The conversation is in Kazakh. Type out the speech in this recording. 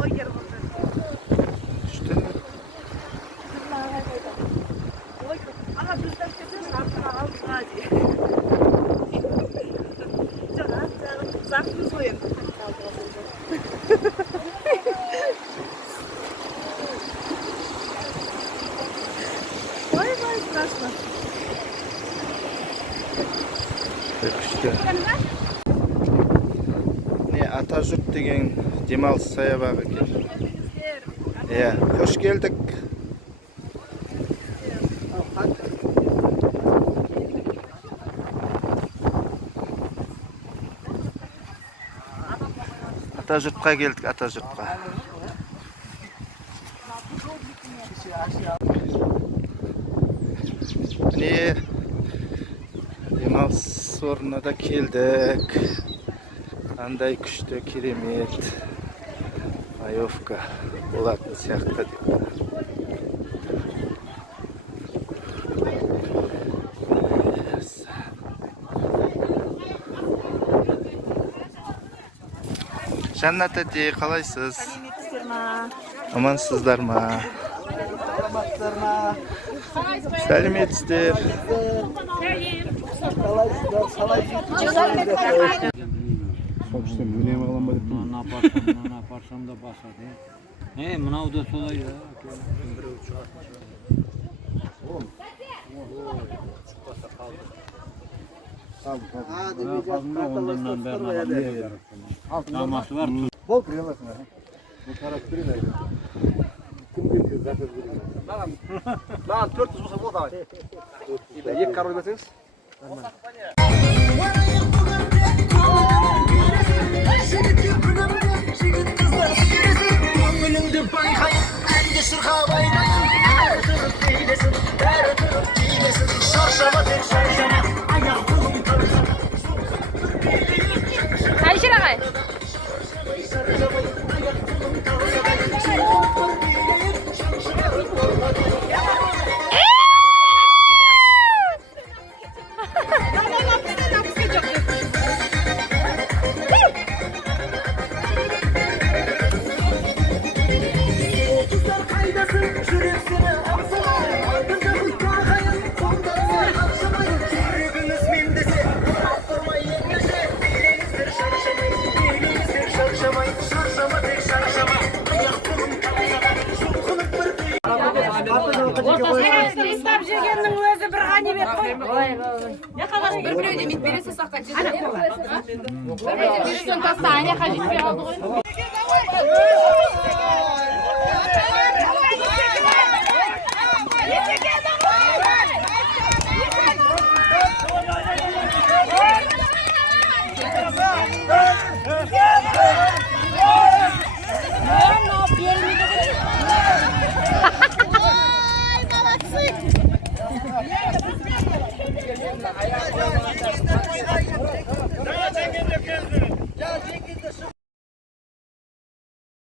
İşte. Aha bizden kesin arkana al hadi. Canım zar yüzüyüm. Vay vay страшно. İşte. Ne Atajurt деген демалыс саябағы екен. Иә, hoş geldik. Atajurtқа келдік, Atajurtқа. Міне демалыс орнына да келдік. Қандай күшті, керемет маевка болатын сияқты деп. Жаннат әте, қалайсыз? Сәлеметсіздер ма? Амансыздар ма? Сәлеметсіздер. Sonuçta müneğime kalan balık değil. Mına aparsam da basar. Mınav da solay ya. Ondan ben naması var. Bol kırıyorlar mı? Bu karakteri de. Kim biliyor zaten biliyor. Lan 400 olsa bu da. Yek karı deseniz. Ayşir ağay. İstap жүргеннің өзі бір ғанибет қой. Яқағаш бір-біреу демейді, бересі саққа жетеді. Бір-біреу демейді, таста, ане қажет бе қалды ғой.